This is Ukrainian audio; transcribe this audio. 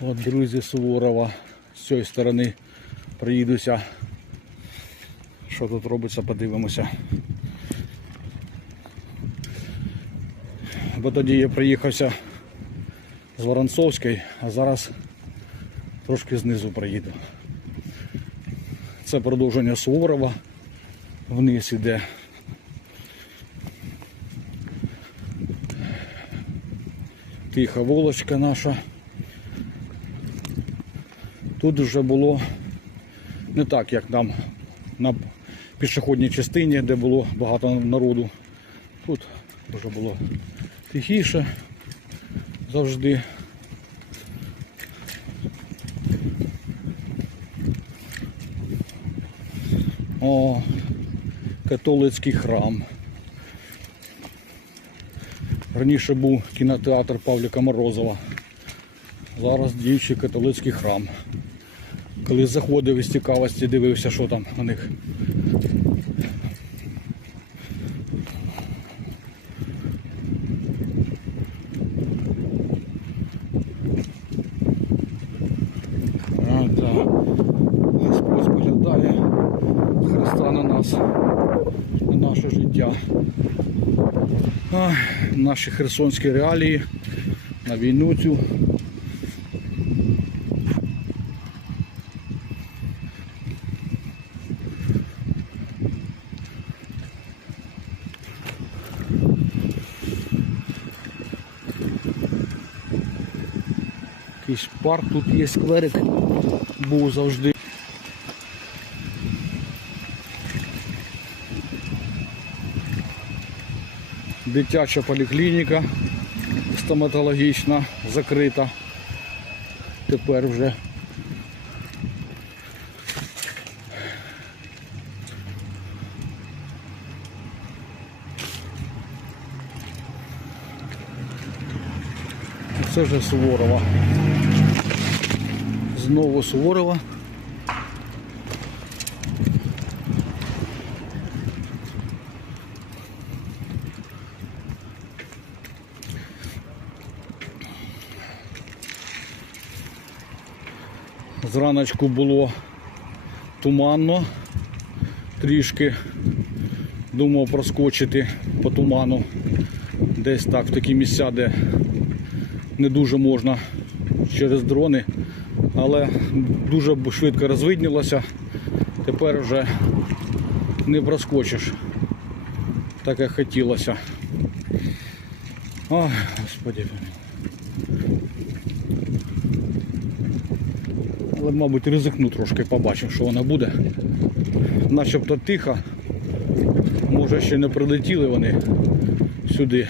От, друзі, Суворова. З цієї сторони приїдуся. Що тут робиться, подивимося. Бо тоді я приїхався з Воронцовської, а зараз трошки знизу приїду. Це продовження Суворова. Вниз іде. Тиха волочка наша. Тут вже було не так, як там на пішохідній частині, де було багато народу. Тут вже було тихіше завжди. О, католицький храм. Раніше був кінотеатр Павліка Морозова. Зараз діючий католицький храм. Коли заходив із цікавості, дивився, що там у них. Господь споглядає Христа на нас, на наше життя. Наші херсонські реалії на війну цю. Якийсь парк, тут є скверик, був завжди. Дитяча поліклініка стоматологічна закрита. Тепер вже. Це вже Суворова. Знову Суворова. Зраночку було туманно, трішки думав проскочити по туману десь так в такі місця, де не дуже можна через дрони, але дуже швидко розвиднілося. Тепер вже не проскочиш, так як хотілося. Ой, господи. Але, мабуть, ризикну трошки, побачив, що вона буде. Начебто тихо. Може ще не прилетіли вони сюди.